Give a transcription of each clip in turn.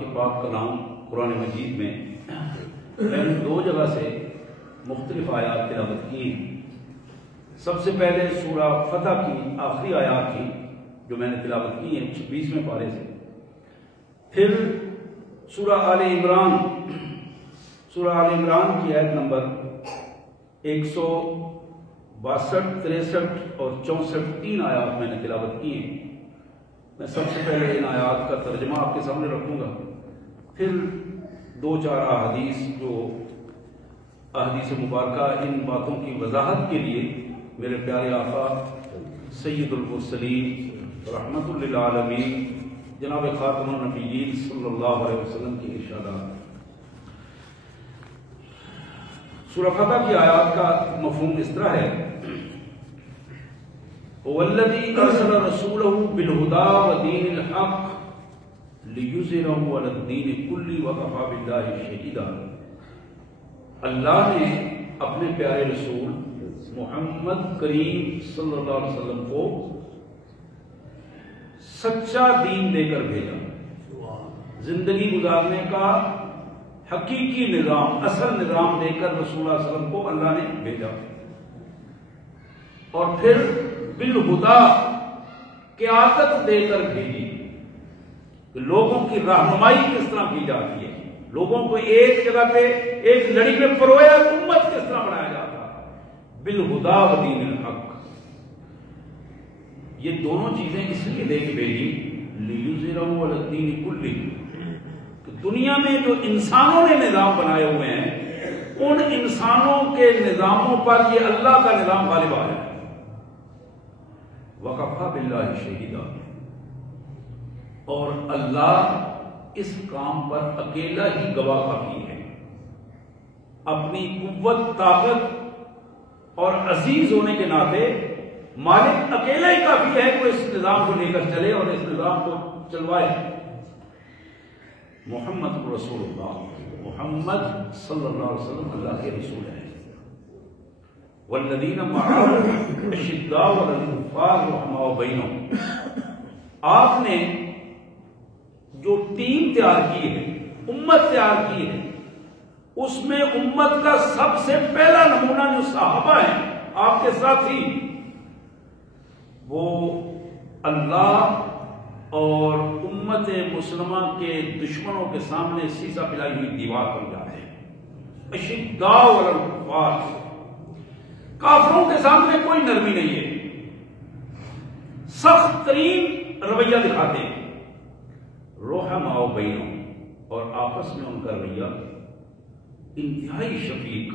کے پاک کلام قرآن مجید میں نے 2 جگہ سے مختلف آیات تلاوت کی ہیں۔ سب سے پہلے سورہ فتح کی آخری آیات تھی جو میں نے تلاوت کی ہیں 26ویں پارے سے، پھر سورہ آل عمران کی آیت نمبر 162، 63 اور 64 3 آیات میں نے تلاوت کی ہیں۔ میں سب سے پہلے ان آیات کا ترجمہ آپ کے سامنے رکھوں گا، پھر 2-4 احادیث جو احادیث مبارکہ ان باتوں کی وضاحت کے لیے میرے پیارے آقا سید المرسلین رحمت للعالمین جناب خاتم النبیین صلی اللہ علیہ وسلم کی ارشادات۔ سورہ فتح کی آیات کا مفہوم اس طرح ہے: والذی ارسل رسولہ بالہدی ودین الحق لیظہرہ علی الدین کلہ وکفی باللہ شہیدا۔ اللہ نے اپنے پیارے رسول محمد کریم صلی اللہ علیہ وسلم کو سچا دین دے کر بھیجا، زندگی گزارنے کا حقیقی نظام، اصل نظام دے کر رسول اللہ علیہ وسلم کو اللہ نے بھیجا، اور پھر بالہدا قیادت دے کر بھیجی کہ لوگوں کی رہنمائی کس طرح کی جاتی ہے، لوگوں کو ایک جگہ پہ ایک لڑی میں پرویا امت کس طرح بنایا جاتا ہے، بالہدا ودین الحق۔ یہ دونوں چیزیں اس لیے دے کے بھیجی لیظہرہ علی الدین کلہ، کہ دنیا میں جو انسانوں نے نظام بنائے ہوئے ہیں ان انسانوں کے نظاموں پر یہ اللہ کا نظام غالب آ جائے۔ وکفی باللہ شہیدا، اور اللہ اس کام پر اکیلا ہی گواہ کافی ہے۔ اپنی قوت، طاقت اور عزیز ہونے کے ناطے مالک اکیلا ہی کافی ہے کہ اس نظام کو لے کر چلے اور اس نظام کو چلوائے۔ محمد رسول اللہ، محمد صلی اللہ علیہ وسلم اللہ کے رسول ہیں۔ والذین معہ اشداء علی الکفار رحماء بینہم، آپ نے جو ٹیم تیار کی ہے، امت تیار کی ہے، اس میں امت کا سب سے پہلا نمونہ جو صحابہ ہیں آپ کے ساتھی، وہ اللہ اور امت مسلمہ کے دشمنوں کے سامنے سیسا پلائی ہوئی دیوار بن جاتے ہیں۔ اشداء علی الکفار، کافروں کے سامنے کوئی نرمی نہیں ہے، سخت ترین رویہ دکھاتے ہیں۔ رحماء بینہم، اور آپس میں ان کا رویہ انتہائی شفیق،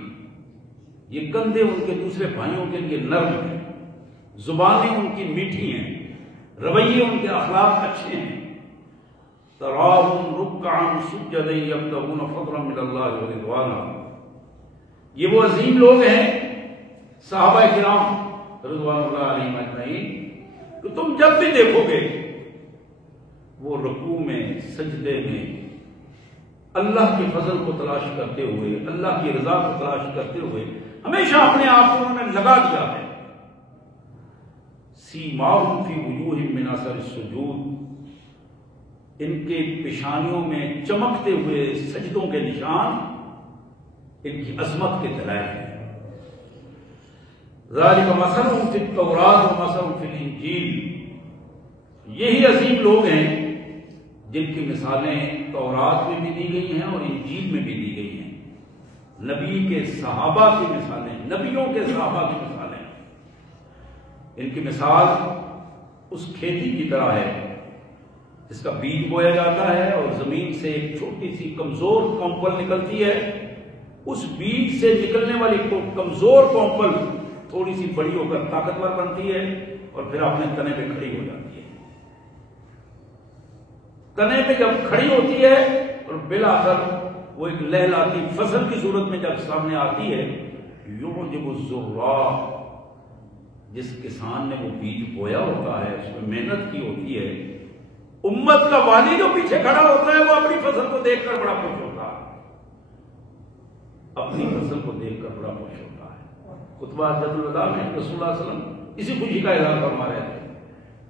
یہ کندھے ان کے دوسرے بھائیوں کے لیے نرم ہیں، زبانیں ان کی میٹھی ہیں، رویے ان کے اخلاق اچھے ہیں۔ تراہم رکعا سجدا یبتغون فضلا من اللہ ورضوانا، یہ وہ عظیم لوگ ہیں صحابہ کرام رضوان اللہ علیہم اجمعین کہ تم جب بھی دیکھو گے وہ رکوع میں، سجدے میں اللہ کے فضل کو تلاش کرتے ہوئے، اللہ کی رضا کو تلاش کرتے ہوئے ہمیشہ اپنے آپ کو انہوں نے لگا دیا ہے۔ سیماہم فی وجوہہم من اثر السجود، ان کے پیشانیوں میں چمکتے ہوئے سجدوں کے نشان ان کی عظمت کے دلائل ہیں۔ ذالک مثلہم فی التوراۃ ومثلہم فی الانجیل، یہی عظیم لوگ ہیں جن کی مثالیں تورات میں بھی دی گئی ہیں اور انجیل میں بھی دی گئی ہیں۔ نبی کے صحابہ کی مثالیں، نبیوں کے صحابہ کی مثالیں، ان کی مثال اس کھیتی کی طرح ہے جس کا بیج بویا جاتا ہے اور زمین سے ایک چھوٹی سی کمزور کونپل نکلتی ہے، اس بیج سے نکلنے والی کمزور کونپل تھوڑی سی بڑی ہو کر طاقتور بنتی ہے اور پھر اپنے تنے پہ کھڑی ہو جاتی ہے۔ تنے پہ جب کھڑی ہوتی ہے اور بالآخر وہ ایک لہلاتی فصل کی صورت میں جب سامنے آتی ہے، یعجب الزراع، جس کسان نے وہ بیج بویا ہوتا ہے، اس میں محنت کی ہوتی ہے، امت کا والی جو پیچھے کھڑا ہوتا ہے وہ اپنی فصل کو دیکھ کر بڑا خوش ہوتا ہے، اپنی فصل کو دیکھ کر بڑا خوش ہوتا ہے۔ خطبہ حجۃ الوداع میں رسول اللہ صلی اللہ علیہ وسلم اسی خوشی کا اظہار فرما رہے تھے،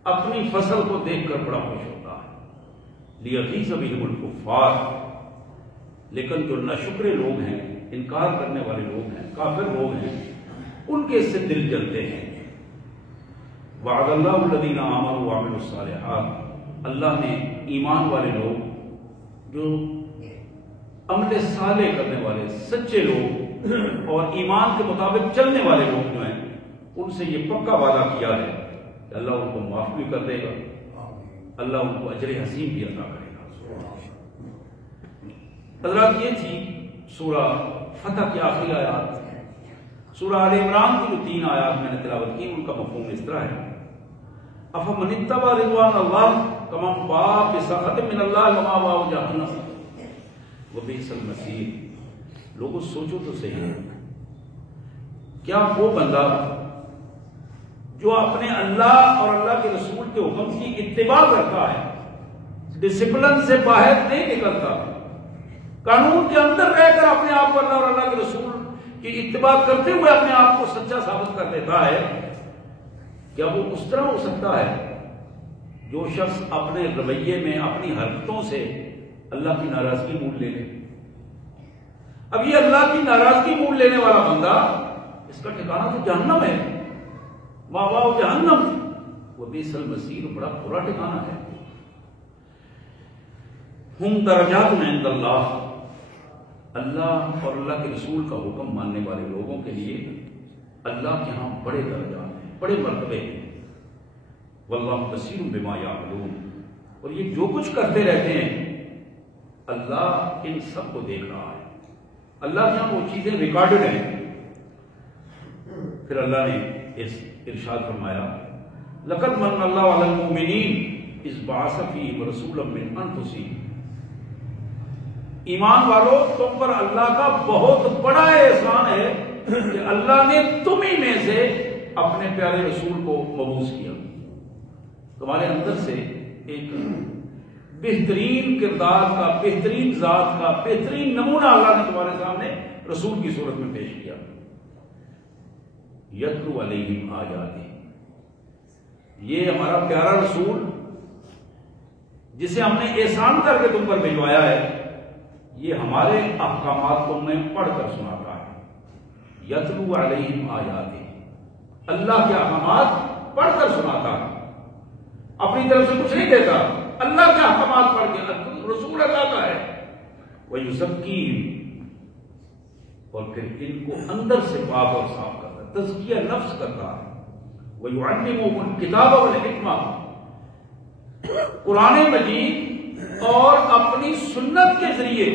اپنی فصل کو دیکھ کر بڑا خوش ہوتا ہے۔ لیغیظ بہم الکفار، لیکن جو ناشکرے لوگ ہیں، انکار کرنے والے لوگ ہیں، کافر لوگ ہیں، ان کے اس سے دل جلتے ہیں۔ وعد اللہ الذین آمنوا وعملوا الصالحات، اللہ نے ایمان والے لوگ، جو عمل صالح کرنے والے سچے لوگ اور ایمان کے مطابق چلنے والے لوگ جو ہیں، ان سے یہ پکا وعدہ کیا ہے کہ اللہ ان کو معاف بھی کر دے گا، اللہ ان کو اجر حسین بھی عطا کرے گا۔ حضرات، یہ تھی سورہ فتح کی آخری آیات۔ سورہ آل عمران کی جو 3 آیات میں نے تلاوت کی، ان کا مفہوم اس طرح ہے: افمن اتبع رضوان اللہ کمن باء بسخط من اللہ ومأواہ جہنم وبئس المصیر۔ لوگوں سوچو تو صحیح، کیا وہ بندہ جو اپنے اللہ اور اللہ کے رسول کے حکم کی اتباع کرتا ہے، ڈسپلن سے باہر نہیں نکلتا، قانون کے اندر رہ کر اپنے آپ کو اللہ اور اللہ کے رسول کی اتباع کرتے ہوئے اپنے آپ کو سچا ثابت کر دیتا ہے، کیا وہ اس طرح ہو سکتا ہے جو شخص اپنے رویے میں، اپنی حرکتوں سے اللہ کی ناراضگی مول لے لے؟ اب یہ اللہ کی ناراضگی مول لینے والا بندہ، اس کا ٹھکانہ تو جہنم ہے، مأواہ جہنم وبئس المصیر، بڑا برا ٹھکانہ ہے۔ ہم درجات عند اللہ، اللہ اور اللہ کے رسول کا حکم ماننے والے لوگوں کے لیے اللہ کے ہاں بڑے درجات ہیں، بڑے مرتبے ہیں۔ واللہ بصیر بما یعملون، اور یہ جو کچھ کرتے رہتے ہیں اللہ ان سب کو دیکھ رہا ہے، اللہ کے ہاں وہ چیزیں ریکارڈڈ ہیں۔ پھر اللہ نے اس ارشاد فرمایا: لقد من اللہ علی المؤمنین اذ بعث فیہم رسولا من انفسہم۔ ایمان والو، تم پر اللہ کا بہت بڑا احسان ہے کہ اللہ نے تمہیں میں سے اپنے پیارے رسول کو مبعوث کیا۔ تمہارے اندر سے ایک بہترین کردار کا، بہترین ذات کا، بہترین نمونہ اللہ نے تمہارے سامنے رسول کی صورت میں پیش کیا۔ یتلو علیہم آیاتہ، یہ ہمارا پیارا رسول جسے ہم نے احسان کر کے تم پر بھجوایا ہے، یہ ہمارے احکامات کو میں پڑھ کر سناتا ہے۔ یتلو علیہم آیاتہ، اللہ کے احکامات پڑھ کر سناتا ہے، اپنی طرف سے کچھ نہیں دیتا، اللہ کے احکامات پڑھ کے رسول اللہ کا ہے۔ وَيُزَكِّيهِمْ، اور پھر ان کو اندر سے پاک اور صاف کرتا ہے، تزکیہ نفس کرتا ہے۔ وَيُعَلِّمُهُمُ الْكِتَابَ وَالْحِکْمَةَ، قرآن مجید اور اپنی سنت کے ذریعے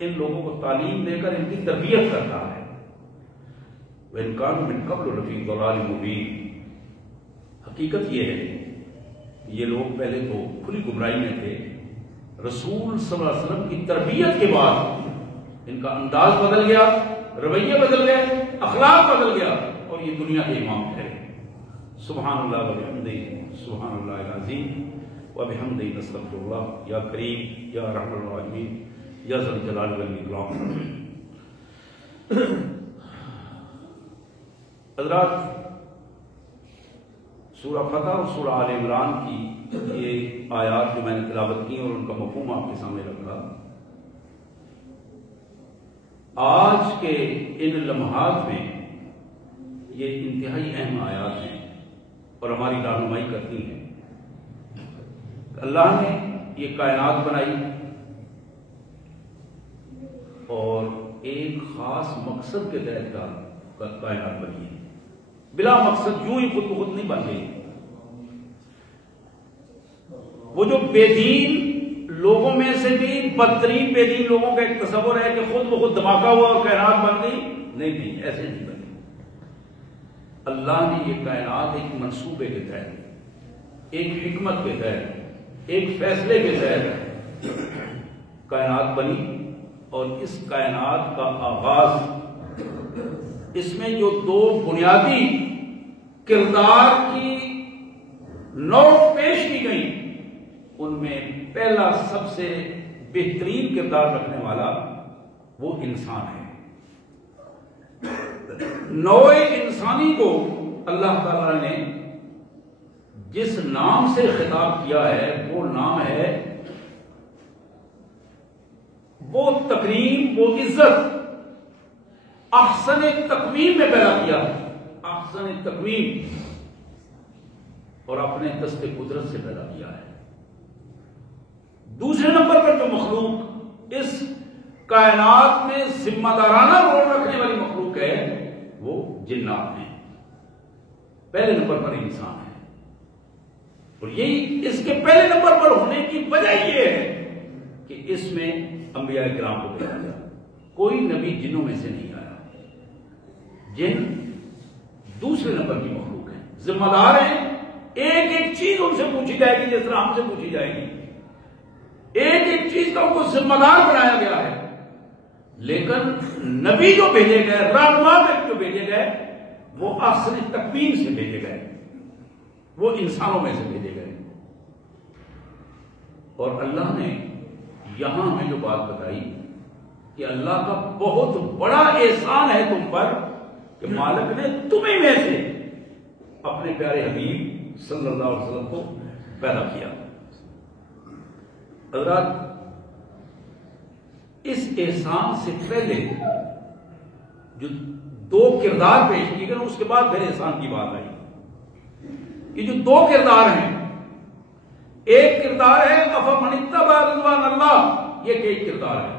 ان لوگوں کو تعلیم دے کر ان کی تربیت کرتا ہے۔ وَإِنْ كَانُوا مِنْ قَبْلُ لَفِي ضَلَالٍ مُبِينٍ، حقیقت یہ ہے یہ لوگ پہلے تو کھلی گمراہی میں تھے، رسول صلی اللہ علیہ وسلم کی تربیت کے بعد ان کا انداز بدل گیا، رویے بدل گئے، اخلاق بدل گیا، اور یہ دنیا کے امام ٹھہرے۔ سبحان اللہ وبحمدہ، سبحان اللہ العظیم وبحمدہ، نستغفر اللہ، یا کریم یا رحم الراحمین یا ذی الجلال والاکرام۔ حضرات، سورہ فتح اور سورہ آل عمران کی یہ آیات جو میں نے تلاوت کی اور ان کا مفہوم آپ کے سامنے رکھا، آج کے ان لمحات میں یہ انتہائی اہم آیات ہیں اور ہماری رہنمائی کرتی ہیں۔ اللہ نے یہ کائنات بنائی اور ایک خاص مقصد کے تحت کائنات بنی ہے، بلا مقصد یوں ہی خود بخود نہیں بن گئی۔ وہ جو بے دین لوگوں میں سے بھی بدترین بے دین لوگوں کا ایک تصور ہے کہ خود بخود دھماکہ ہوا اور کائنات بن گئی، نہیں، ایسے نہیں بنی۔ اللہ نے یہ کائنات ایک منصوبے کے تحت، ایک حکمت کے تحت، ایک فیصلے کے تحت کائنات بنی، اور اس کائنات کا آغاز، اس میں جو 2 بنیادی کردار کی نوٹ پیش کی گئی، ان میں پہلا سب سے بہترین کردار رکھنے والا وہ انسان ہے۔ نوع انسانی کو اللہ تعالی نے جس نام سے خطاب کیا ہے وہ نام ہے وہ تکریم، وہ عزت احسن تقویم میں پیدا کیا، احسن تقویم، اور اپنے دست قدرت سے پیدا کیا ہے۔ دوسرے نمبر پر جو مخلوق اس کائنات میں ذمہ دارانہ رول رکھنے والی مخلوق ہے وہ جنات ہیں، پہلے نمبر پر انسان ہے، اور یہی اس کے پہلے نمبر پر ہونے کی وجہ یہ ہے کہ اس میں انبیاء کرام کو بھیجا گیا، کوئی نبی جنوں میں سے نہیں آیا۔ جن دوسرے نمبر کی مخلوق ہیں، ذمہ دار ہیں، ایک ایک چیز ان سے پوچھی جائے گی جس طرح ہم سے پوچھی جائے گی، ایک ایک چیز کا ان کو ذمہ دار بنایا گیا ہے۔ لیکن نبی جو بھیجے گئے، رہنما جو بھیجے گئے، وہ احسن تقویم سے بھیجے گئے، وہ انسانوں میں سے بھیجے گئے۔ اور اللہ نے یہاں ہمیں جو بات بتائی کہ اللہ کا بہت بڑا احسان ہے تم پر کہ مالک نے تمہیں میں سے اپنے پیارے حبیب صلی اللہ علیہ وسلم کو پیدا کیا۔ حضرات، اس احسان سے پہلے جو دو کردار پیش کیے گئے، اس کے بعد پھر احسان کی بات آئی۔ یہ جو دو کردار ہیں، ایک کردار ہے افمن اتبع رضوان اللہ، یہ ایک کردار ہے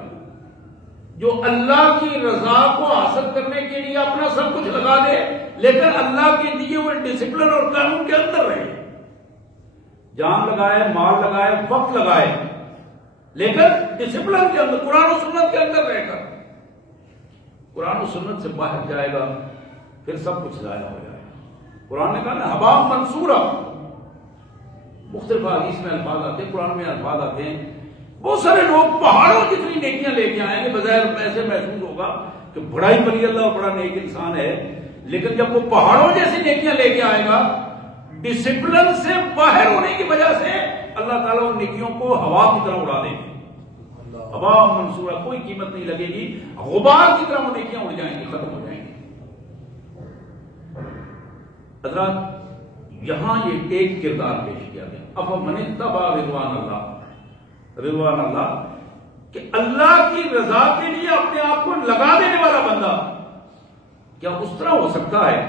جو اللہ کی رضا کو حاصل کرنے کے لیے اپنا سب کچھ لگا دے، لیکن اللہ کے دیے ہوئے ڈسپلن اور قانون کے اندر رہے، جان لگائے، مال لگائے، وقت لگائے، لیکن ڈسپلن کے اندر، قرآن و سنت کے اندر رہ کر۔ قرآن و سنت سے باہر جائے گا پھر سب کچھ ضائع ہو جائے گا۔ قرآن نے کہا نا حبا منصورہ، مختلف حدیث میں الفاظ آتے ہیں، قرآن میں الفاظ آتے ہیں، بہت سارے لوگ پہاڑوں جتنی نیکیاں لے کے آئیں گے، بظاہر ایسے محسوس ہوگا کہ بڑا ہی ولی اللہ اور بڑا نیک انسان ہے، لیکن جب وہ پہاڑوں جیسی نیکیاں لے کے آئے گا، ڈسپلن سے باہر ہونے کی وجہ سے اللہ تعالیٰ ان نیکیوں کو ہوا کی طرح اڑا دیں گے، ہوا منصورہ، کوئی قیمت نہیں لگے گی، غبار کی طرح وہ نیکیاں اڑ جائیں گی، ختم ہو جائیں گی۔ حضرات، یہاں یہ ایک کردار پیش کیا گیا، افمن اتبع رضوان اللہ، رضوان اللہ کہ اللہ کی رضا کے لیے اپنے آپ کو لگا دینے والا بندہ کیا اس طرح ہو سکتا ہے؟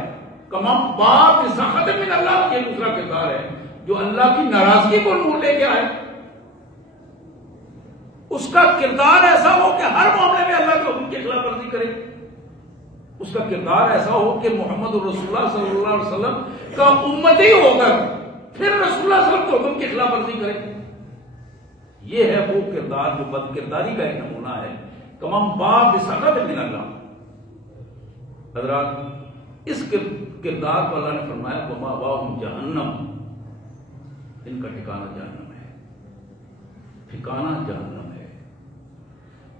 کمم باب سخط من اللہ، یہ دوسرا کردار ہے جو اللہ کی ناراضگی کو نور لے کے آئے۔ اس کا کردار ایسا ہو کہ ہر معاملے میں اللہ کے حکم کی خلاف ورزی کرے، اس کا کردار ایسا ہو کہ محمد رسول اللہ صلی اللہ علیہ وسلم کا امتی ہو کر پھر رسول اللہ صلی اللہ علیہ وسلم کے حکم کی خلاف ورزی کرے۔ یہ ہے وہ کردار جو بد کرداری کا ایک نمونہ ہے، کمم باب سخط من اللہ۔ حضرات، اس کردار کو اللہ نے فرمایا ومأواہم جہنم، ان کا ٹھکانہ جہنم ہے، ٹھکانہ جہنم ہے،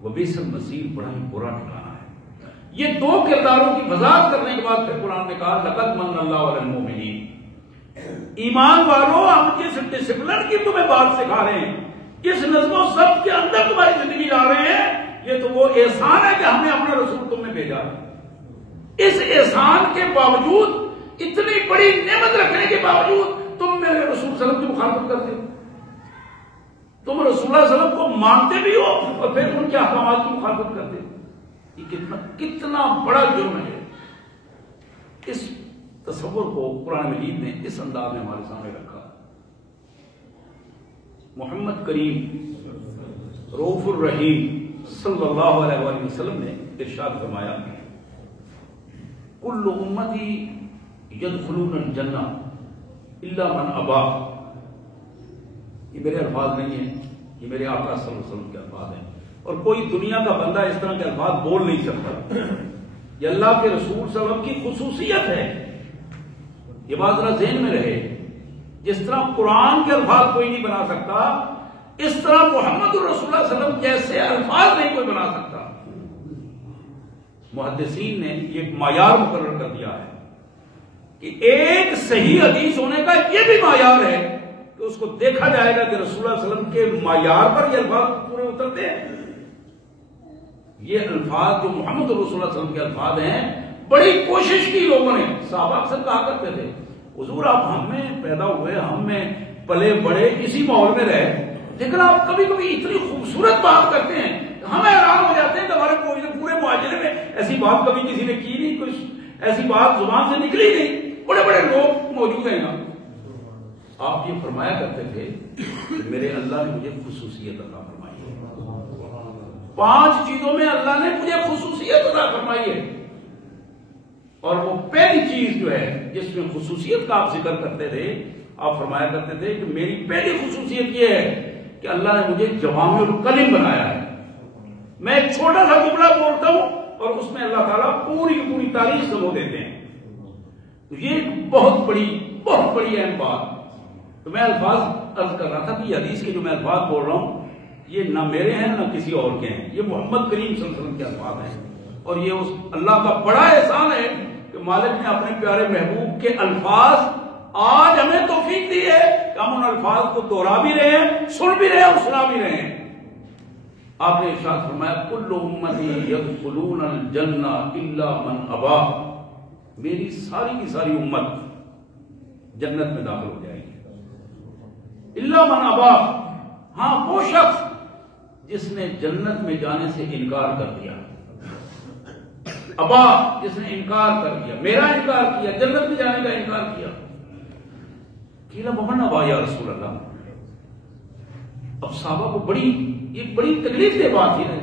وبئس المصیر، بڑا ہی برا ٹھکانہ ہے۔ یہ دو کرداروں کی وضاحت کرنے کے بعد پھر قرآن نے کہا لقد من اللہ علی المؤمنین، ایمان والو، ہم جس ڈسپلن کی تمہیں بات سکھا رہے ہیں، جس نظم و ضبط کے اندر تمہاری زندگی لا رہے ہیں، یہ تو وہ احسان ہے کہ ہم نے اپنا رسول تم میں بھیجا ہے۔ اس احسان کے باوجود، اتنی بڑی نعمت رکھنے کے باوجود تم میرے رسول صلی اللہ علیہ وسلم کی مخالفت کرتے ہو، تم رسول اللہ صلی اللہ علیہ وسلم کو مانتے بھی ہو اور پھر ان کے احکامات کی مخالفت کرتے ہو۔ یہ کتنا بڑا جرم ہے۔ اس تصور کو قرآن مجید نے اس انداز میں ہمارے سامنے رکھا۔ محمد کریم رؤوف الرحیم صلی اللہ علیہ وآلہ وسلم نے ارشاد فرمایا کل امتی یدخلون الجنہ الا من ابا۔ یہ میرے الفاظ نہیں ہیں، یہ میرے آقا صلی اللہ علیہ وسلم کے الفاظ ہیں، اور کوئی دنیا کا بندہ اس طرح کے الفاظ بول نہیں سکتا۔ یہ اللہ کے رسول صلی اللہ علیہ وسلم کی خصوصیت ہے، یہ بات ذرا ذہن میں رہے۔ جس طرح قرآن کے الفاظ کوئی نہیں بنا سکتا، اس طرح محمد الرسول اللہ صلی اللہ علیہ وسلم جیسے الفاظ نہیں کوئی بنا سکتا۔ محدثین نے یہ معیار مقرر کر دیا ہے کہ ایک صحیح حدیث ہونے کا یہ بھی معیار ہے کہ اس کو دیکھا جائے گا کہ رسول اللہ صلی اللہ علیہ وسلم کے معیار پر یہ الفاظ پورے اترتے ہیں۔ یہ الفاظ جو محمد الرسول اللہ صلی اللہ علیہ وسلم کے الفاظ ہیں، بڑی کوشش کی لوگوں نے، صحابہ اکثر کہا کرتے تھے حضور آپ ہم میں پیدا ہوئے، ہم میں پلے بڑے، اسی ماحول میں رہے، لیکن آپ کبھی کبھی اتنی خوبصورت بات کرتے ہیں، ہمیں معاشرے میں ایسی بات کبھی کسی نے کی نہیں، کوئی ایسی بات زبان سے نکلی نہیں، بڑے بڑے لوگ موجود ہیں یہاں. آپ یہ فرمایا کرتے تھے کہ میرے اللہ نے مجھے خصوصیت عطا فرمائی ہے، 5 چیزوں میں اللہ نے مجھے خصوصیت عطا فرمائی ہے. اور وہ پہلی چیز جو ہے جس میں خصوصیت کا آپ ذکر کرتے تھے، آپ فرمایا کرتے تھے کہ میری پہلی خصوصیت یہ ہے کہ اللہ نے مجھے جوامع الکلم بنایا ہے. میں ایک چھوٹا سا جملہ بولتا ہوں اور اس میں اللہ تعالیٰ پوری کی پوری تاریخ سمو دیتے ہیں. تو یہ ایک بہت بڑی اہم بات. تو میں الفاظ عرض کر رہا تھا کہ یہ حدیث کے جو میں الفاظ بول رہا ہوں یہ نہ میرے ہیں نہ کسی اور کے ہیں، یہ محمد کریم صلی اللہ علیہ وسلم کے الفاظ ہیں. اور یہ اس اللہ کا بڑا احسان ہے کہ مالک نے اپنے پیارے محبوب کے الفاظ آج ہمیں توفیق دی ہے کہ ہم ان الفاظ کو دوہرا بھی رہے ہیں، سن بھی رہے ہیں اور سنا بھی رہے ہیں. آپ نے ارشاد فرمایا کل امتی یدخلون الجنہ الا من ابا، میری ساری کی ساری امت جنت میں داخل ہو جائے گی. الا من ابا، ہاں وہ شخص جس نے جنت میں جانے سے انکار کر دیا. ابا جس نے انکار کر دیا، میرا انکار کیا، جنت میں جانے کا انکار کیا. کیلا ومن ابا یا رسول اللہ. اب صحابہ کو ایک بڑی تکلیف دہ بات ہی ہے،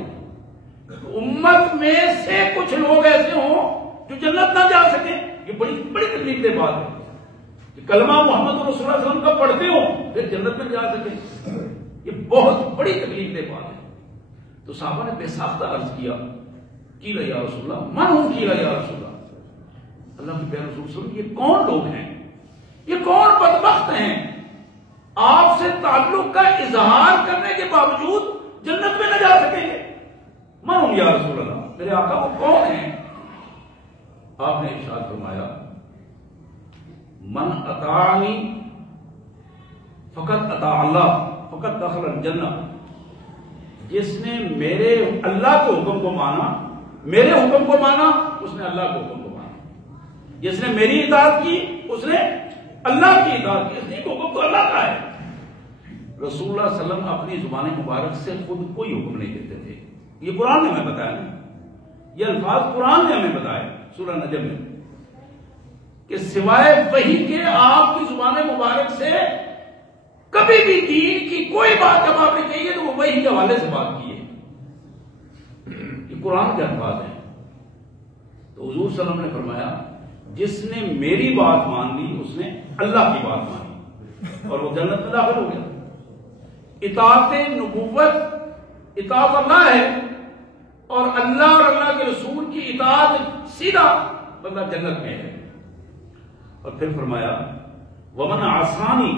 امت میں سے کچھ لوگ ایسے ہوں جو جنت نہ جا سکیں. یہ بڑی تکلیف دہ بات ہے کہ کلمہ محمد رسول اللہ صلی اللہ علیہ وسلم کا پڑھتے ہوں پھر جنت میں جا سکیں. یہ بہت بڑی تکلیف دہ بات ہے. تو صحابہ نے بے ساختہ عرض کیا کیلا یا رسول اللہ، من ہوں کیلا یا رسول اللہ. اللہ کے پیارے رسول صلی اللہ علیہ وسلم یہ کون لوگ ہیں، یہ کون بدبخت ہیں آپ سے تعلق کا اظہار کرنے کے باوجود جنت میں نہ جا سکیں گے. من ہوں یا رسول اللہ، میرے آقا وہ کون ہیں؟ آپ نے ارشاد فرمایا من اطاعنی فقط اطاع اللہ فقط دخل الجنہ. جس نے میرے اللہ کے حکم کو مانا، میرے حکم کو مانا، اس نے اللہ کے حکم کو مانا. جس نے میری اطاعت کی اس نے اللہ کی اطاعت کی. اس نے حکم تو اللہ کا ہے. رسول اللہ صلی اللہ علیہ وسلم اپنی زبان مبارک سے خود کوئی حکم نہیں دیتے تھے. یہ قرآن نے ہمیں بتایا نا، یہ الفاظ قرآن نے ہمیں بتایا سورہ نجم میں کہ سوائے وحی کے آپ کی زبان مبارک سے کبھی بھی دین کی کوئی بات جب آپ نے کہی ہے تو وہ وحی کے حوالے سے بات کی ہے. یہ قرآن کے الفاظ ہیں. تو حضور صلی اللہ علیہ وسلم نے فرمایا جس نے میری بات مان لی اس نے اللہ کی بات مانی اور وہ جنت میں داخل ہو گیا. اطاعت نبوت اطاعت اللہ ہے اور اللہ اور اللہ کے رسول کی اطاعت سیدھا بندہ جنت میں ہے. اور پھر فرمایا ومن عصانی،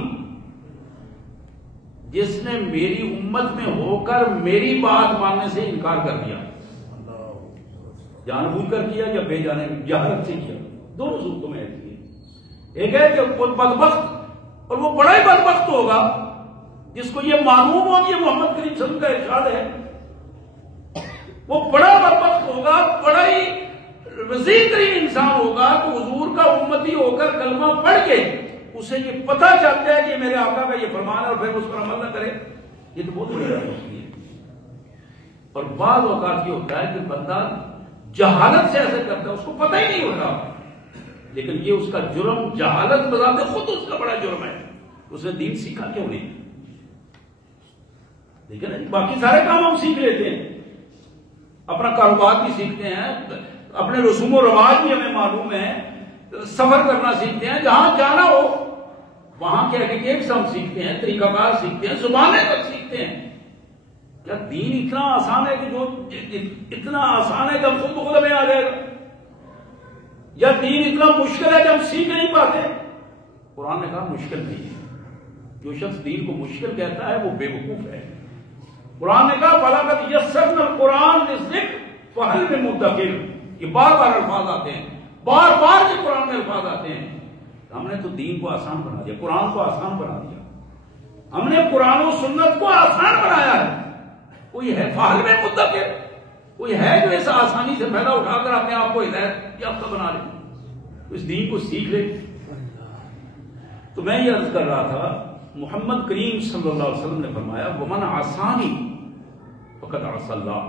جس نے میری امت میں ہو کر میری بات ماننے سے انکار کر دیا، جان بوجھ کر کیا یا بے جانے جہالت سے کیا. دونوں صورتوں میں ایسی ہے. ایک ہے کہ وہ بدبخت، اور وہ بڑا ہی بدبخت ہوگا جس کو یہ معلوم ہو کہ یہ محمد کریم صلی اللہ علیہ وسلم کا ارشاد ہے. وہ بڑا بدبخت ہوگا، بڑا ہی رذیل ترین انسان ہوگا کہ حضور کا امتی ہو کر کلمہ پڑھ کے اسے یہ پتہ چل جائے کہ میرے آقا کا یہ فرمان ہے اور پھر اس پر عمل نہ کرے. یہ تو بہت بڑی بات ہوتی ہے. اور بعض اوقات یہ ہوتا ہے کہ بندہ جہالت سے ایسے کرتا ہے، اس کو پتہ ہی نہیں ہوتا، لیکن یہ اس کا جرم جہالت بذات خود اس کا بڑا جرم ہے. اس نے دین سیکھا کیوں نہیں؟ لیکن باقی سارے کام ہم سیکھ لیتے ہیں، اپنا کاروبار بھی سیکھتے ہیں، اپنے رسوم و رواج بھی ہمیں معلوم ہے، سفر کرنا سیکھتے ہیں، جہاں جانا ہو وہاں کے ایٹیکیٹس ہم سیکھتے ہیں، طریقہ کار سیکھتے ہیں، زبانیں تک سیکھتے ہیں. کیا دین اتنا آسان ہے کہ جو اتنا آسان ہے کہ ہم خود بخود ہمیں آ جائے گا؟ یا دین اتنا مشکل ہے کہ ہم سیکھ نہیں پاتے؟ قرآن نے کہا مشکل نہیں ہے. جو شخص دین کو مشکل کہتا ہے وہ بے وقوف ہے. قرآن نے کہا فَلَقَدْ يَسَّرْنَا الْقُرْآنَ لِلذِّكْرِ فَهَلْ مِن مُدَّكِرٍ. یہ بار بار الفاظ آتے ہیں، بار بار یہ قرآن میں الفاظ آتے ہیں. ہم نے تو دین کو آسان بنا دیا، قرآن کو آسان بنا دیا. ہم نے قرآن و سنت کو آسان بنایا ہے. کوئی ہے فَهَلْ مِن مُدَّكِرٍ؟ کوئی ہے جو اس آسانی سے فائدہ اٹھا کر اپنے آپ کو ہدایت یافتہ بنا لے، اس دین کو سیکھ لے؟ تو میں یہ عرض کر رہا تھا محمد کریم صلی اللہ علیہ وسلم نے فرمایا وَمَنْ عَصَانِي فَقَدْ عَصَى اللَّهَ.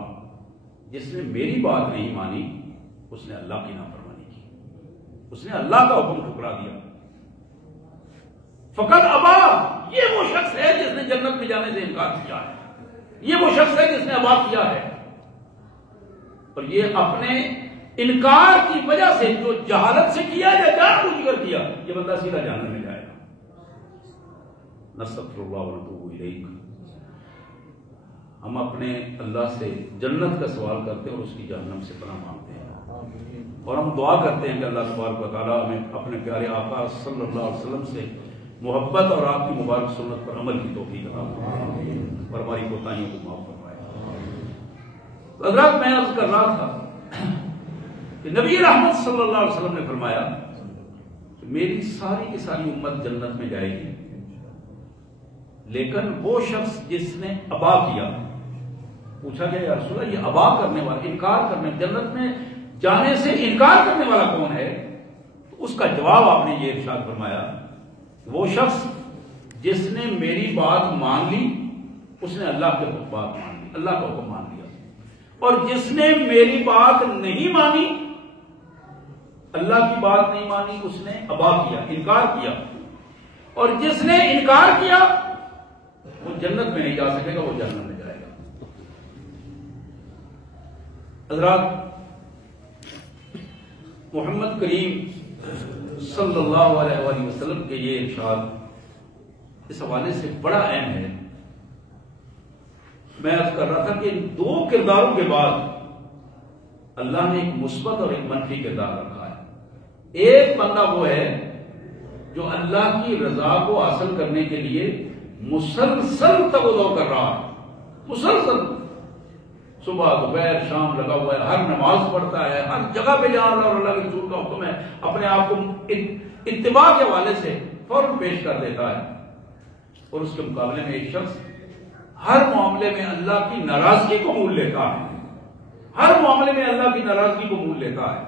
جس نے میری بات نہیں مانی اس نے اللہ کی نافرمانی کی، اس نے اللہ کا حکم ٹھکرا دیا۔ فقط ابا، یہ وہ شخص ہے جس نے جنت میں جانے سے انکار کیا ہے، یہ وہ شخص ہے جس نے ابا کیا ہے، اور یہ اپنے انکار کی وجہ سے جو جہالت سے کیا یا جان بوجھ کر کیا، یہ بندہ سیدھا جہنم میں جائے گا۔ نستغفر اللہ ونتوب الیہ۔ ہم اپنے اللہ سے جنت کا سوال کرتے ہیں اور اس کی جہنم سے پناہ مانگتے ہیں، اور ہم دعا کرتے ہیں کہ اللہ تبارک و تعالیٰ ہمیں اپنے پیارے آقا صلی اللہ علیہ وسلم سے محبت اور آپ کی مبارک سنت پر عمل کی توفیق عطا فرمائے اور ہماری کوتاہیوں کو معاف فرمائے۔ حضرات، میں عرض کر رہا تھا کہ نبی رحمت صلی اللہ علیہ وسلم نے فرمایا کہ میری ساری کی ساری امت جنت میں جائے گی، لیکن وہ شخص جس نے ابا کیا، پوچھا گیا یا رسول اللہ یہ ابا کرنے والا، انکار کرنے، جنت میں جانے سے انکار کرنے والا کون ہے؟ تو اس کا جواب آپ نے یہ ارشاد فرمایا، وہ شخص جس نے میری بات مان لی اس نے اللہ کے بات مان لی، اللہ کا حکم مان لیا، اور جس نے میری بات نہیں مانی، اللہ کی بات نہیں مانی، اس نے ابا کیا، انکار کیا، اور جس نے انکار کیا وہ جنت میں نہیں جا سکے گا، وہ جہنم میں جائے گا۔ حضرات، محمد کریم صلی اللہ علیہ وآلہ وسلم کے یہ ارشاد اس حوالے سے بڑا اہم ہے۔ میں عرض کر رہا تھا کہ ان دو کرداروں کے بعد اللہ نے ایک مثبت اور ایک منفی کردار رکھا ہے۔ ایک بندہ وہ ہے جو اللہ کی رضا کو حاصل کرنے کے لیے مسلسل تغذو کر رہا ہے، مسلسل صبح دوپہر شام لگا ہوا ہے، ہر نماز پڑھتا ہے، ہر جگہ پہ جہاں اللہ اور اللہ کے رسول کا حکم ہے اپنے آپ کو اتباع کے حوالے سے فوراً پیش کر دیتا ہے، اور اس کے مقابلے میں ایک شخص ہر معاملے میں اللہ کی ناراضگی کو مول لیتا ہے، ہر معاملے میں اللہ کی ناراضگی کو مول لیتا ہے۔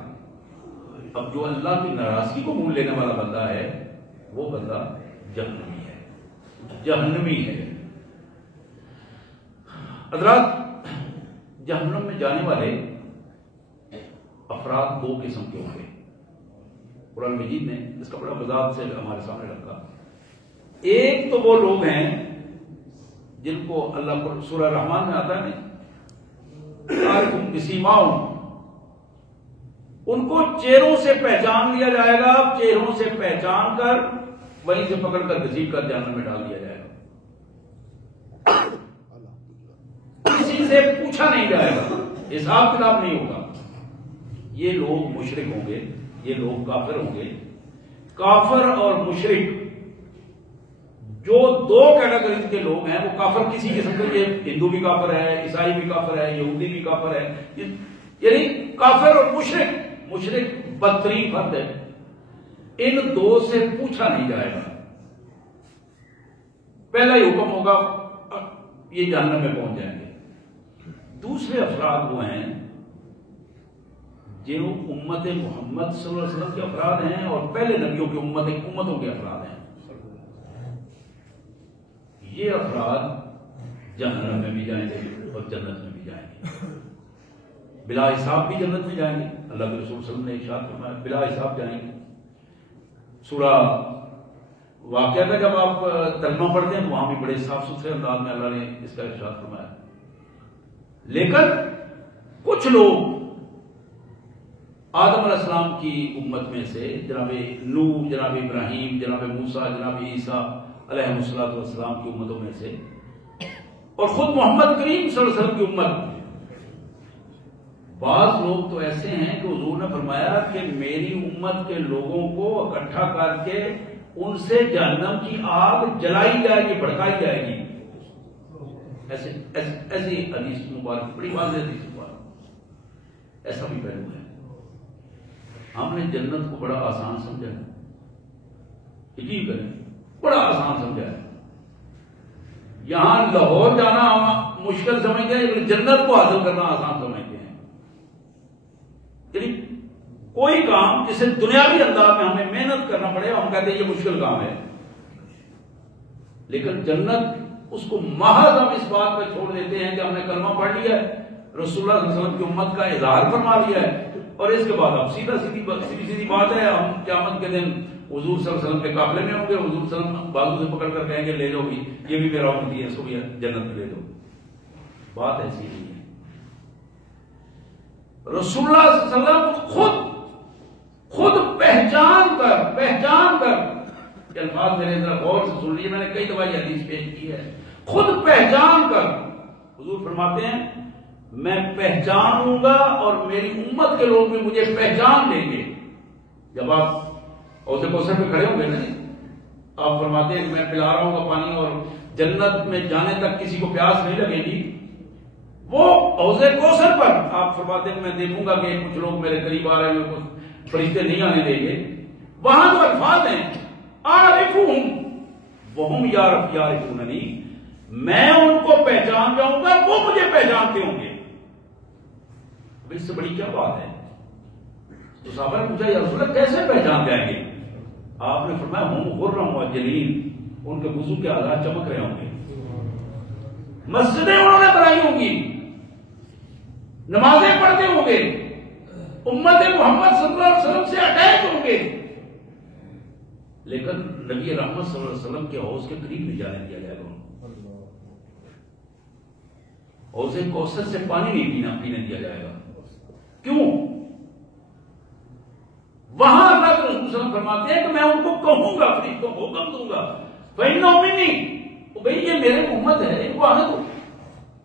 اب جو اللہ کی ناراضگی کو مول لینے والا بندہ ہے وہ بندہ جہنمی ہے، جہنمی ہے۔ حضرات، جہنم میں جانے والے افراد دو قسم کے ہوں گے۔ قرآن مجید نے اس کا بڑا وضاحت سے ہمارے سامنے رکھا۔ ایک تو وہ لوگ ہیں جن کو اللہ کو سورہ رحمان میں آتا ہے بسیماہم، ان کو چہروں سے پہچان لیا جائے گا، چہروں سے پہچان کر وہیں سے پکڑ کر گھسیٹ کر جہنم میں ڈال دیا جائے گا، کسی سے پوچھا نہیں جائے گا، حساب کتاب نہیں ہوگا۔ یہ لوگ مشرک ہوں گے، یہ لوگ کافر ہوں گے۔ کافر اور مشرک جو دو کیٹیگریز کے لوگ ہیں، وہ کافر کسی قسم کے، یہ ہندو بھی کافر ہے، عیسائی بھی کافر ہے، یہودی بھی کافر ہے، یعنی کافر اور مشرک بدترین فرد ہے۔ ان دو سے پوچھا نہیں جائے گا، پہلا ہی حکم ہوگا یہ جہنم میں پہنچ جائیں گے۔ دوسرے افراد وہ ہیں جو امت محمد صلی اللہ علیہ وسلم کے افراد ہیں اور پہلے نبیوں کی امتوں کے افراد ہیں۔ یہ افراد جہنم میں بھی جائیں گے اور جنت میں بھی جائیں گے، بلا حساب بھی جنت میں جائیں گے۔ اللہ کے رسول صلی اللہ علیہ وسلم نے ارشاد فرمایا بلا حساب جائیں گے۔ سورہ واقعہ کا جب آپ ترجمہ پڑھتے ہیں تو وہاں بھی بڑے صاف ستھرے انداز میں اللہ نے اس کا ارشاد فرمایا۔ لیکن کچھ لوگ آدم علیہ السلام کی امت میں سے، جناب نوح، جناب ابراہیم، جناب موسیٰ، جناب عیسیٰ علیہ السلام کی امتوں میں سے، اور خود محمد کریم صلی اللہ علیہ وسلم کی امت، بعض لوگ تو ایسے ہیں کہ حضور نے فرمایا کہ میری امت کے لوگوں کو اکٹھا کر کے ان سے جہنم کی آگ جلائی جائے گی، بھڑکائی جائے گی۔ ایسی حدیث مبارک، بڑی واضح حدیث مبارک، ایسا بھی پہلو ہے۔ ہم نے جنت کو بڑا آسان سمجھا ہے، یقین کریں بڑا آسان سمجھا ہے۔ یہاں لاہور جانا ہم مشکل سمجھتے ہیں لیکن جنت کو حاصل کرنا آسان سمجھتے ہیں۔ یعنی کوئی کام جسے دنیاوی انداز میں ہمیں محنت کرنا پڑے، ہم کہتے ہیں یہ مشکل کام ہے، لیکن جنت اس کو محض ہم اس بات پہ چھوڑ دیتے ہیں کہ ہم نے کلمہ پڑھ لیا ہے رسول اللہ صلی اللہ علیہ وسلم کی امت کا اظہار فرما لیا ہے، اور اس کے بعد اب سیدھی بات ہے، ہم قیامت کے دن حضور صلی اللہ علیہ وسلم کے قافلے میں ہوں گے، حضور صلی اللہ علیہ وسلم بازو سے پکڑ کر کہیں گے لے جاؤ گی، یہ بھی میرا امتی ہے، اس کو بھی جنت میں لے جاؤ۔ بات ایسی نہیں ہے۔ رسول اللہ صلی اللہ علیہ وسلم خود پہچان کر یہ الفاظ میرے ذرا غور سے سن لیجیے، میں نے کئی دفعہ یہ حدیث پیش کی ہے، خود پہچان کر حضور فرماتے ہیں میں پہچانوں گا اور میری امت کے لوگ بھی مجھے پہچان لیں گے۔ جب آپ حوض کوثر پہ کھڑے ہوں گے نا، آپ فرماتے ہیں میں پلا رہا ہوں گا پانی اور جنت میں جانے تک کسی کو پیاس نہیں لگے گی، وہ حوض کوثر پر آپ فرماتے ہیں میں دیکھوں گا کہ کچھ لوگ میرے قریب آ رہے ہیں، کچھ فرشتے نہیں آنے دیں گے، وہاں جو الفاظ ہیں عارفہم وہم یعرفوننی، میں ان کو پہچان جاؤں گا، وہ مجھے پہچانتے ہوں گے۔ اب اس سے بڑی کیا بات ہے؟ تو صحابہ نے پوچھا یا رسول اللہ کیسے پہچان جائیں گے؟ آپ نے فرمایا ہم غرم معجلین، ان کے وضو کے آثار چمک رہے ہوں گے، مسجدیں انہوں نے بنائی ہوں گی، نمازیں پڑھتے ہوں گے، امت محمد صلی اللہ علیہ وسلم سے اٹیچ ہوں گے، لیکن نبی رحمت صلی اللہ علیہ وسلم کے حوض کے قریب نہیں جانے دیا جائے گا۔ حوض کوثر سے پانی نہیں پینے دیا جائے گا۔ کیوں؟ وہاں اللہ کے رسول صلی اللہ علیہ وسلم فرماتے ہیں کہ میں ان کو کہوں گا، فرشتوں کو حکم دوں گا فَإِنَّهُ مِنِّي، بھائی یہ میرے امت ہے، ان کو آنے دو،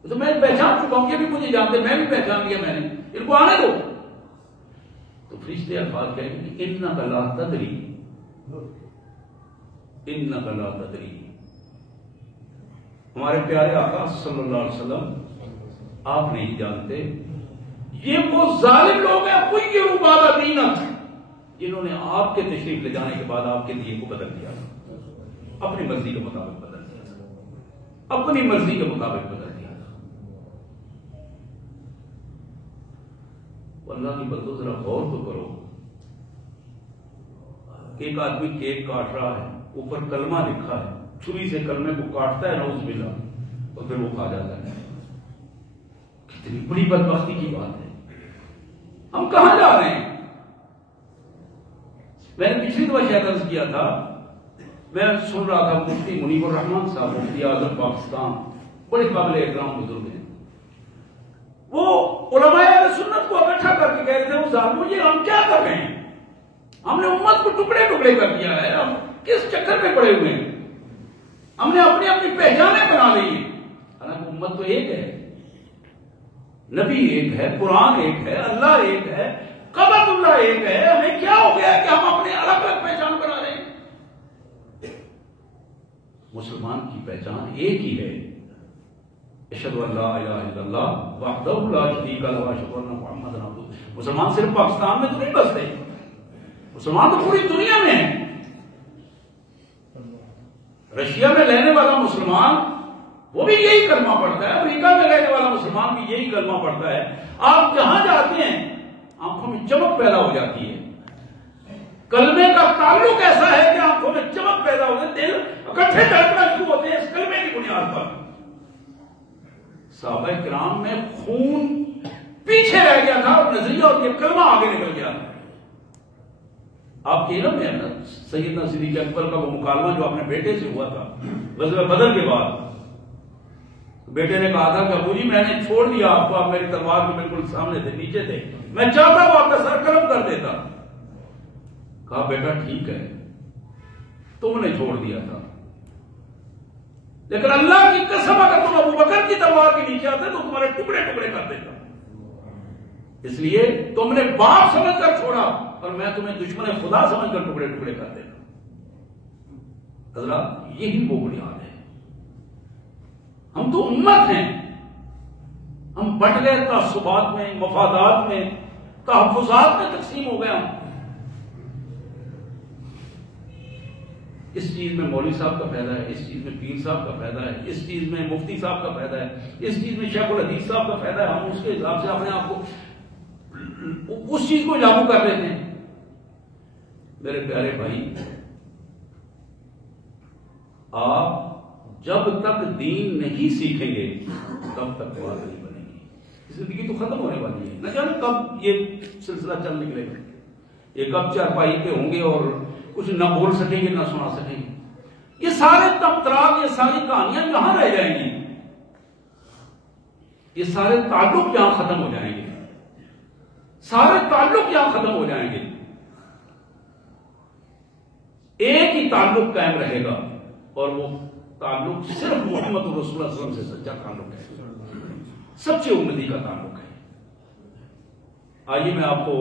تو میں پہچان چکا ہوں، یہ بھی مجھے جانتے، میں بھی پہچان لیا میں نے، ان کو آنے دو۔ تو فرشتے الفاظ کہیں گے کہ اِنَّكَ لَا تَدْرِي، اِنَّكَ لَا تَدْرِي۔ ہمارے پیارے آقا صلی اللہ علیہ وسلم آپ نہیں جانتے، یہ وہ ظالم لوگ ہیں خیروا بعد دینک، جنہوں نے آپ کے تشریف لے جانے کے بعد آپ کے دین کو بدل دیا، اپنی مرضی کے مطابق بدل دیا، اپنی مرضی کے مطابق بدل دیا۔ اللہ کی بندو ذرا غور تو کرو، ایک آدمی کیک کاٹ رہا ہے، اوپر کلمہ لکھا ہے، چھری سے کلمے کو کاٹتا ہے نعوذ باللہ، اور پھر وہ کھا جاتا ہے۔ کتنی بڑی بدبختی کی بات ہے، ہم کہاں جا رہے ہیں؟ میں نے پچھلی دفعہ شاید عرض کیا تھا، میں سن رہا تھا مفتی منیب الرحمان صاحب، مفتی اعظم پاکستان، بڑے قابل احترام بزرگ ہیں، وہ علماء اہل سنت کو اکٹھا کر کے کہتے ہیں وہ ظالموں یہ ہم کیا کر رہے ہیں، ہم نے امت کو ٹکڑے ٹکڑے کر دیا ہے، ہم کس چکر میں پڑے ہوئے ہیں، ہم نے اپنی اپنی پہچانیں بنا لی ہیں، حالانکہ امت تو ایک ہے، نبی ایک ہے، قرآن ایک ہے، اللہ ایک ہے، قبط اللہ ایک ہے، ہمیں کیا ہو گیا کہ ہم اپنے الگ الگ پہچان بنا رہے ہیں؟ مسلمان کی پہچان ایک ہی ہے، اشہدو ان لا الہ الا اللہ وحدہ لا شریک لہ واشہدو ان محمدًا عبدہ۔ مسلمان صرف پاکستان میں تو نہیں بستے، مسلمان تو پوری دنیا میں ہیں۔ رشیا میں رہنے والا مسلمان وہ بھی یہی کلمہ پڑھتا ہے، امریکہ میں رہنے والا مسلمان بھی یہی کلمہ پڑھتا ہے، آپ جہاں جاتے ہیں آنکھوں میں چمک پیدا ہو جاتی ہے، کلمے کا تعلق ایسا ہے کہ آنکھوں میں چمک پیدا ہوتے ہیں، دل اکٹھے دھڑکنا شروع ہوتے ہیں اس کلمے کی بنیاد پر۔ صحابہ کرام میں خون پیچھے رہ گیا تھا اور نظریہ اور یہ کلمہ آگے نکل گیا تھا۔ آپ کے علم ہے نا سیدنا صدیق اکبر کا وہ مکالمہ جو اپنے بیٹے سے ہوا تھا غزوہ بدر کے بعد، بیٹے نے کہا تھا کہ ابو جی میں نے چھوڑ دیا آپ کو، آپ میری تلوار کے بالکل سامنے تھے، نیچے تھے، میں چاہتا ہوں آپ کا سر قلم کر دیتا۔ کہا بیٹا ٹھیک ہے تم نے چھوڑ دیا تھا، لیکن اللہ کی قسم اگر تم ابو بکر کی تلوار کے نیچے آتے تو تمہارے ٹکڑے ٹکڑے کر دیتا، اس لیے تم نے باپ سمجھ کر چھوڑا اور میں تمہیں دشمن خدا سمجھ کر ٹکڑے ٹکڑے کر دیتا۔ حضرات یہی وہ بنیاد ہے، ہم تو امت ہیں، ہم بٹ گئے تعصبات میں، مفادات میں، تحفظات میں تقسیم ہو گئے ہم۔ اس چیز میں مولوی صاحب کا فائدہ ہے، اس چیز میں پیر صاحب کا فائدہ ہے، اس چیز میں مفتی صاحب کا فائدہ ہے، اس چیز میں شیخ الحدیث صاحب کا فائدہ ہے، ہم اس کے حساب سے اپنے آپ کو اس چیز کو لاگو کر لیتے ہیں۔ میرے پیارے بھائی، آپ جب تک دین نہیں سیکھیں گے تب تک بات نہیں بنے گی۔ زندگی تو ختم ہونے والی ہے، نہ جانے کب یہ سلسلہ چل نکلے گا، یہ کب چارپائی پہ ہوں گے اور کچھ نہ بول سکیں گے نہ سنا سکیں گے. یہ سارے تبتراک، یہ ساری کہانیاں یہاں رہ جائیں گی، یہ سارے تعلق یہاں ختم ہو جائیں گے، سارے تعلق یہاں ختم ہو جائیں گے. ایک ہی تعلق قائم رہے گا اور وہ تعلق صرف محمد رسول اللہ صلی اللہ علیہ وسلم سے سچا تعلق ہے، سچے امتی کا تعلق ہے. آئیے میں آپ کو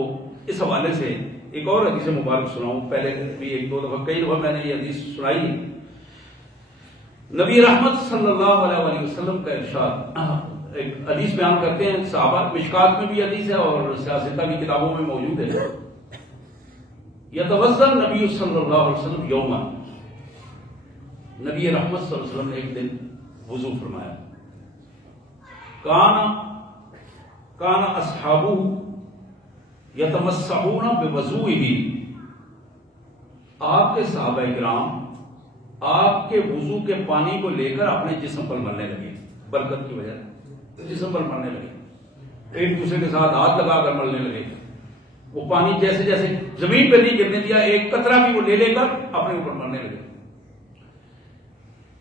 اس حوالے سے ایک اور حدیث مبارک سناؤں. پہلے بھی ایک دو دفعہ کئی دفعہ میں نے یہ حدیث سنائی. نبی رحمت صلی اللہ علیہ وسلم کا ارشاد، ایک حدیث بیان کرتے ہیں صحابہ، مشکات میں بھی حدیث ہے اور سیاستہ کی کتابوں میں موجود ہے. یتوضا نبی صلی اللہ علیہ وسلم یوما، نبی رحمت صلی اللہ علیہ وسلم نے ایک دن وضو فرمایا. کان اصحابہ یتمسحون بوضوئہ، آپ کے صحابہ کرام آپ کے وضو کے پانی کو لے کر اپنے جسم پر مرنے لگے، برکت کی وجہ سے جسم پر مرنے لگے، ایک دوسرے کے ساتھ ہاتھ لگا کر مرنے لگے. وہ پانی جیسے جیسے زمین پہ نہیں گرنے دیا، ایک قطرہ بھی وہ لے لے کر اپنے اوپر مرنے لگے.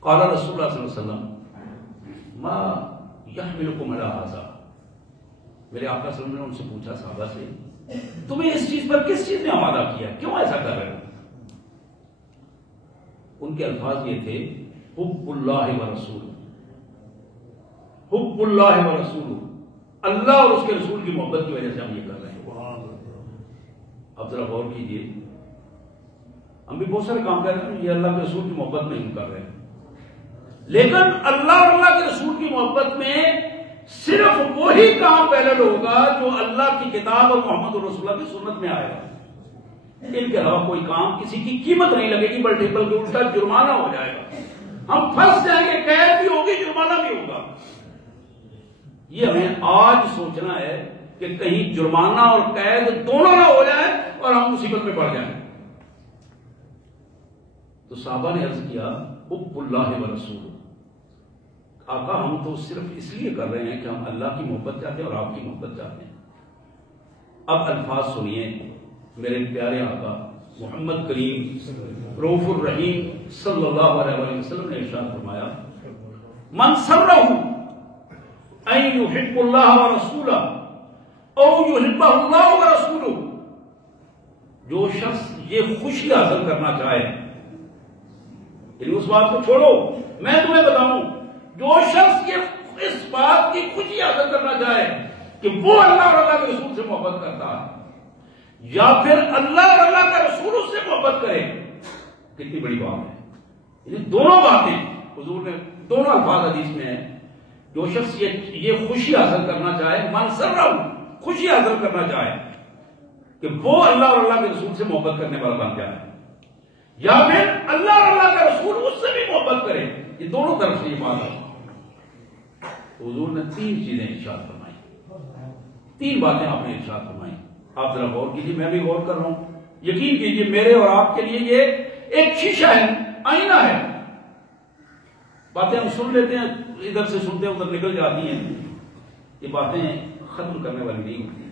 قال رسول اللہ صلی اللہ علیہ وسلم ما یحملکم علی ھذا، میرے آقا صلی اللہ علیہ وسلم نے ان سے پوچھا صحابہ سے، تمہیں اس چیز پر کس چیز نے آمادہ کیا، کیوں ایسا کر رہے ہو؟ ان کے الفاظ یہ تھے، حب اللہ و رسول، حب اللہ و رسول، اللہ اور اس کے رسول کی محبت کی وجہ سے ہم یہ کر رہے ہیں. اب ذرا غور کیجیے، ہم بھی بہت سارے کام کر رہے ہیں، یہ اللہ کے رسول کی محبت میں ہم کر رہے ہیں، لیکن اللہ اور اللہ کے رسول کی محبت میں صرف وہی کام پہلے ہوگا جو اللہ کی کتاب اور محمد رسول اللہ کی سنت میں آئے گا. ان کے علاوہ کوئی کام کسی کی قیمت نہیں لگے گی، بلکہ الٹا جرمانہ ہو جائے گا. ہم پھنس جائیں گے، قید بھی ہوگی، جرمانہ بھی ہوگا. یہ ہمیں آج سوچنا ہے کہ کہیں جرمانہ اور قید دونوں نہ ہو جائیں اور ہم مصیبت میں پڑ جائیں. تو صحابہ نے عرض کیا، حب اللہ و رسول، آقا ہم تو صرف اس لیے کر رہے ہیں کہ ہم اللہ کی محبت چاہتے ہیں اور آپ کی محبت چاہتے ہیں. اب الفاظ سنیے، میرے پیارے آقا محمد کریم رؤوف الرحیم صلی اللہ علیہ وسلم نے ارشاد فرمایا، من سرہ ان یحب اللہ ورسولہ او یحبہ اللہ ورسولہ، جو شخص یہ خوشی حاصل کرنا چاہے، یعنی اس بات کو چھوڑو، میں تمہیں بتاؤں، جو شخص یہ اس بات کی خوشی حاصل کرنا چاہے کہ وہ اللہ اور اللہ کے رسول سے محبت کرتا ہے، یا پھر اللہ اور اللہ کا رسول اس سے محبت کرے، کتنی بڑی بات ہے. یعنی دونوں باتیں حضور نے، دونوں الفاظ حدیث میں ہیں. جو شخص یہ خوشی حاصل کرنا چاہے، من سرہ، خوشی حاصل کرنا چاہے کہ وہ اللہ اور اللہ کے رسول سے محبت کرنے والا بن جائے، یا پھر اللہ اور اللہ کا رسول اس سے بھی محبت کرے، یہ دونوں طرف سے یہ بات ہے. حضور نے تین چیزیں ارشاد فرمائی، تین باتیں آپ نے ارشاد فرمائی. آپ ذرا غور کیجیے، میں بھی غور کر رہا ہوں. یقین کیجیے میرے اور آپ کے لیے یہ ایک شیشہ ہے، آئینہ ہے. باتیں ہم سن لیتے ہیں، ادھر سے سنتے ہیں ادھر نکل جاتی ہیں. یہ باتیں ختم کرنے والی نہیں ہوتی،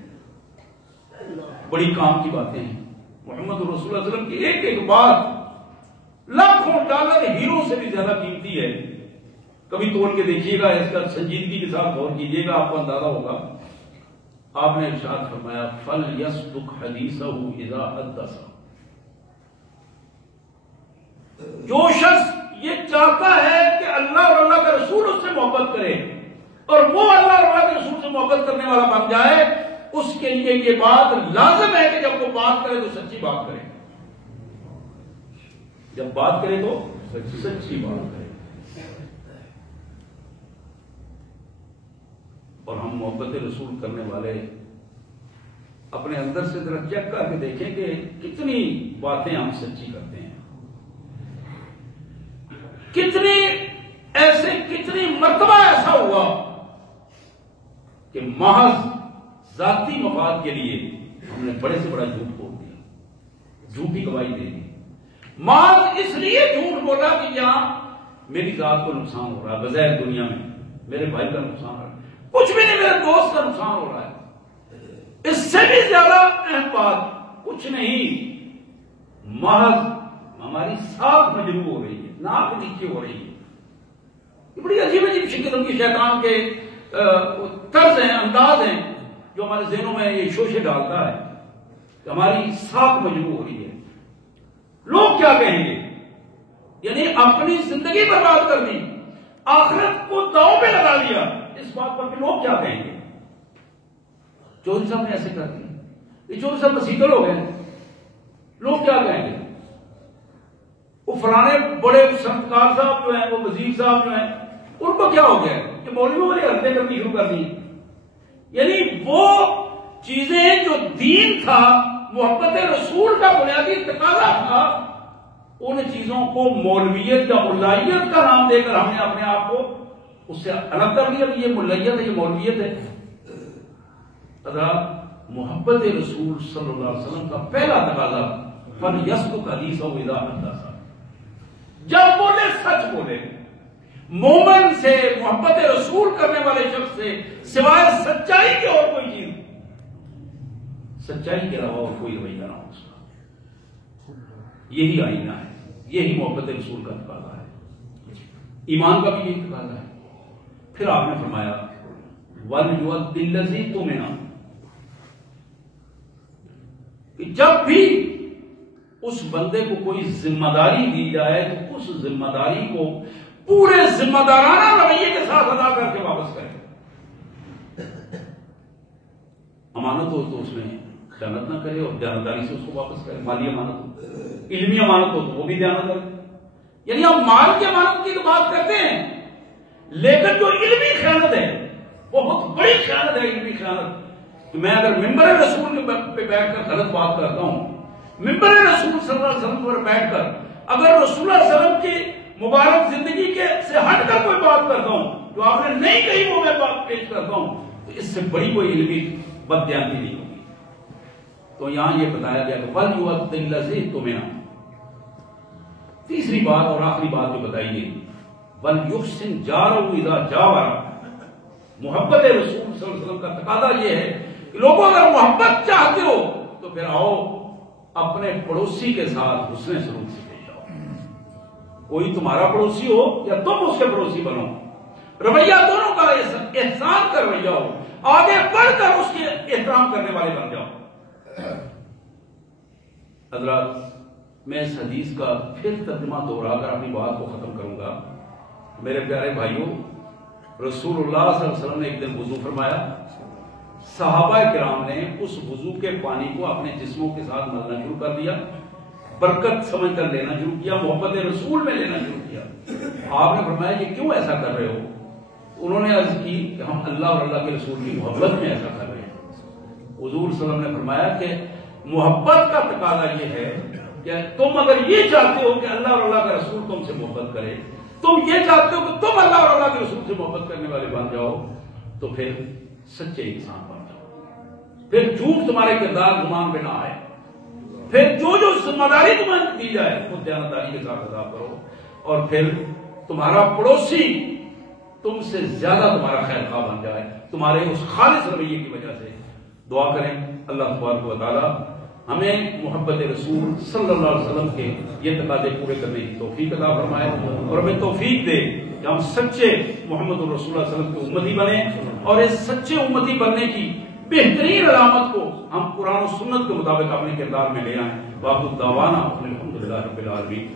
بڑی کام کی باتیں ہیں. محمد رسول اللہ صلی اللہ علیہ وسلم کی ایک ایک بات لاکھوں ڈالر ہیرو سے بھی زیادہ قیمتی ہے. کبھی تول کے دیکھیے گا، اس کا سنجیدگی کے ساتھ غور کیجیے گا، آپ کو اندازہ ہوگا. آپ نے ارشاد فرمایا، فَلْيَصْدُقْ حَدِيثَهُ إِذَا حَدَّثَ، جو شخص یہ چاہتا ہے کہ اللہ اور اللہ کا رسول اس سے محبت کرے اور وہ اللہ اور اللہ کے رسول سے محبت کرنے والا بن جائے، اس کے لیے یہ بات لازم ہے کہ جب وہ بات کرے تو سچی بات کرے، جب بات کرے تو سچی بات کرے. اور ہم محبت رسول کرنے والے اپنے اندر سے ذرا چیک کر کے دیکھیں کہ کتنی باتیں ہم سچی کرتے ہیں، کتنی مرتبہ ایسا ہوا کہ محض ذاتی مفاد کے لیے ہم نے بڑے سے بڑا جھوٹ بول دیا، جھوٹی گواہی دے دی، محض اس لیے جھوٹ بولا کہ یہاں میری ذات کو نقصان ہو رہا ہے، بظاہر دنیا میں میرے بھائی کا نقصان ہو رہا ہے، کچھ بھی نہیں، میرے دوست کا نقصان ہو رہا ہے۔ اس سے بھی زیادہ اہم بات کچھ نہیں، محض ہماری ساکھ مجروح ہو رہی ہے، ناک نیچے ہو رہی ہے۔ یہ بڑی عجیب عجیب قسم کی شیطان کے طرز ہیں، انداز ہیں جو ہمارے ذہنوں میں یہ شوشے ڈالتا ہے کہ ہماری ساکھ مجروح ہو رہی ہے۔ لوگ کیا کہیں گے؟ یعنی اپنی زندگی برباد کر دی، آخرت کو داؤ پہ لگا لیا اس بات پر کہ لوگ کیا کہیں گے۔ چودھری صاحب نے ایسے کر دیا، یہ چودھری صاحب مسیحل ہو گئے، لوگ کیا کہیں گے؟ وہ فلانے بڑے سنتکار صاحب جو ہیں، وہ وزیر صاحب جو ہیں، ان کو کیا ہو گیا کہ مولویوں والی حرکتیں کرنی شروع کر دی۔ یعنی وہ چیزیں جو دین تھا، محبت رسول کا بنیادی تقاضا تھا، ان چیزوں کو مولویت یا ملائیت کا نام دے کر ہم نے اپنے آپ کو اس سے الگ کر لیا کہ یہ ملائیت ہے، یہ مولویت ہے۔ حضرات، محبت رسول صلی اللہ علیہ وسلم کا پہلا تقاضا فَلْيَصْدُقْ حَدِيثَهُ إِذَا حَدَّثَ، جب بولے سچ بولے۔ مومن سے، محبت رسول کرنے والے شخص سے سوائے سچائی کی اور کوئی چیز، سچائی کے علاوہ اور کوئی رویہ نہ ہو اس کا۔ یہی آئینہ ہے، یہی محبت رسول کا تقاضا ہے، ایمان کا بھی یہی تقاضا ہے۔ پھر آپ نے فرمایا وَلْيُؤَدِّ الَّذِي تُؤْمِنُ، کہ جب بھی اس بندے کو کوئی ذمہ داری دی جائے تو اس ذمہ داری کو پورے ذمہ دارانہ رویے کے ساتھ ادا کر کے واپس کرے۔ امانت ہو تو اس میں خیانت نہ کرے اور دیانتداری سے اس کو واپس کرے۔ مالی امانت ہو، علمی امانت ہو تو وہ بھی دیانت کرے۔ یعنی ہم مال کی امانت کی تو بات کرتے ہیں، لیکن جو علمی خیانت ہے، بہت بڑی خیانت ہے علمی خیانت، کہ میں اگر ممبر رسول پہ بیٹھ کر غلط بات کرتا ہوں، ممبر رسول صلی اللہ علیہ وسلم پر بیٹھ کر اگر رسول اللہ علیہ وسلم کی مبارک زندگی کے سے ہٹ کر کوئی بات کرتا ہوں جو آپ نے نہیں کہی، وہ میں بات پیش کرتا ہوں، تو اس سے بڑی کوئی علمی بددیانتی نہیں ہوگی۔ تو یہاں یہ بتایا گیا کہ وَلْيُؤَدِّ الَّذِي تُؤْمِنُ۔ تیسری بات اور آخری بات جو بتائی گئی، وَلْيُحْسِنْ جَارَهُ إِذَا جَاوَرَ۔ محبت رسول صلی اللہ علیہ وسلم کا تقاضا یہ ہے کہ لوگوں اگر محبت چاہتے ہو تو پھر آؤ اپنے پڑوسی کے ساتھ حسن سلوک سے پیش آؤ۔ کوئی تمہارا پڑوسی ہو یا تم اس کے پڑوسی بنو، رویہ دونوں کا احسان کا رویہ ہو، آگے بڑھ کر اس کے احترام کرنے والے بن جاؤ۔ حضرات، میں اس حدیث کا پھر ترجمہ دوہرا کر اپنی بات کو ختم کروں گا۔ میرے پیارے بھائیوں، رسول اللہ صلی اللہ علیہ وسلم نے ایک دن وضو فرمایا، صحابہ کرام نے اس وضو کے پانی کو اپنے جسموں کے ساتھ ملنا شروع کر دیا، برکت سمجھ کر لینا شروع کیا، محبت رسول میں لینا شروع کیا۔ آپ نے فرمایا یہ کیوں ایسا کر رہے ہو؟ انہوں نے عرض کی کہ ہم اللہ اور اللہ کے رسول کی محبت میں ایسا کر رہے ہیں۔ حضور صلی اللہ علیہ وسلم نے فرمایا کہ محبت کا تقاضا یہ ہے کہ تم اگر یہ چاہتے ہو کہ اللہ اور اللہ کا رسول تم سے محبت کرے، تم یہ چاہتے ہو کہ تم اللہ اور اللہ کے رسول سے محبت کرنے والے بن جاؤ، تو پھر سچے انسان بن جاؤ، پھر جھوٹ تمہارے کردار زبان پہ نہ آئے، پھر جو ذمہ داری تمہیں دی جائے وہ دیانتداری کے ساتھ ادا کرو، اور پھر تمہارا پڑوسی تم سے زیادہ تمہارا خیر خواہ بن جائے تمہارے اس خالص رویے کی وجہ سے۔ دعا کریں اللہ تبارک و تعالی ہمیں محبت رسول صلی اللہ علیہ وسلم کے یہ تقاضے پورے کرنے کی توفیق عطا فرمائے، اور ہمیں توفیق دے کہ ہم سچے محمد الرسول صلی اللہ علیہ وسلم کے امتی بنیں، اور اس سچے امتی بننے کی بہترین علامت کو ہم قرآن و سنت کے مطابق اپنے کردار میں لے آئیں۔ وآخر دعوانا الحمدللہ رب العالمین۔